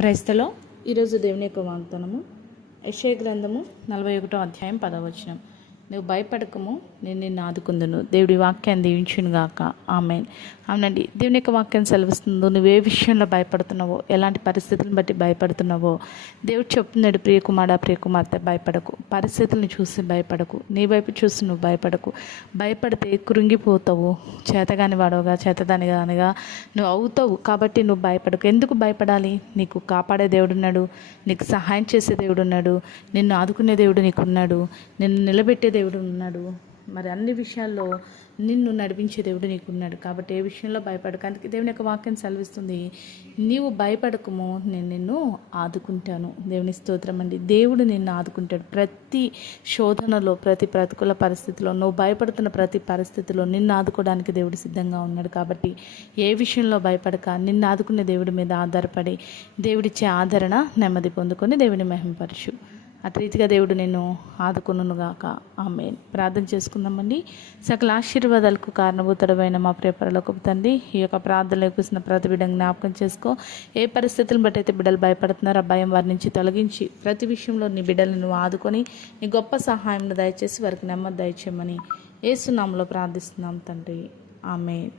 క్రైస్తలో ఈరోజు దేవుని యొక్క వాగ్దానము యెషయా గ్రంథము 41వ అధ్యాయం 10వ వచనం. నువ్వు భయపడకము, నేను నిన్ను ఆదుకుందును. దేవుడి వాక్యాన్ని దీవించును గాక. ఆమేన్. అవునండి, దేవుని యొక్క వాక్యం సెలవిస్తుందో, నువ్వు ఏ విషయంలో భయపడుతున్నావో, ఎలాంటి పరిస్థితులను బట్టి భయపడుతున్నావో దేవుడు చెప్తున్నాడు. ప్రియకుమారా, ప్రియకుమార్తె, భయపడకు. పరిస్థితులను చూసి భయపడకు. నీ వైపు చూసి నువ్వు భయపడకు. భయపడితే కృంగిపోతావు, చేతగాని వాడవుగా, చేతదానిగానిగా నువ్వు అవుతావు. కాబట్టి నువ్వు భయపడకు. ఎందుకు భయపడాలి? నీకు కాపాడే దేవుడు ఉన్నాడు, నీకు సహాయం చేసే దేవుడు ఉన్నాడు, నిన్ను ఆదుకునే దేవుడు నీకున్నాడు, నిన్ను నిలబెట్టే దేవుడు ఉన్నాడు. మరి అన్ని విషయాల్లో నిన్ను నడిపించే దేవుడు నీకున్నాడు. కాబట్టి ఏ విషయంలో భయపడకు. అందుకే దేవుని యొక్క వాక్యం సెలవిస్తుంది, నీవు భయపడకము, నేను నిన్ను ఆదుకుంటాను. దేవుని స్తోత్రం అండి. దేవుడు నిన్ను ఆదుకుంటాడు. ప్రతి శోధనలో, ప్రతి ప్రతికూల పరిస్థితిలో, నువ్వు భయపడుతున్న ప్రతి పరిస్థితిలో నిన్ను ఆదుకోవడానికి దేవుడు సిద్ధంగా ఉన్నాడు. కాబట్టి ఏ విషయంలో భయపడక, నిన్ను ఆదుకునే దేవుడి మీద ఆధారపడి దేవుడిచ్చే ఆదరణ, నెమ్మది పొందుకొని దేవుని మహిమపరచు. అటు రీతిగా దేవుడు నేను ఆదుకొనుగాక. ఆమేన్. ప్రార్థన చేసుకుందామండి. సకల ఆశీర్వాదాలకు కారణభూతుడమైన మా ప్రియ పరలోకపు తండ్రి, ఈ యొక్క ప్రార్థనలో కూర్చున్న ప్రతి బిడ్డను జ్ఞాపకం చేసుకో. ఏ పరిస్థితులను బట్టి అయితే బిడ్డలు భయపడుతున్నారో ఆ భయం వారి నుంచి తొలగించి, ప్రతి విషయంలో నీ బిడ్డలను ఆదుకొని నీ గొప్ప సహాయం దయచేసి వారికి నెమ్మది దయచేయమని యేసు నామములో ప్రార్థిస్తున్నాం తండ్రి. ఆమేన్.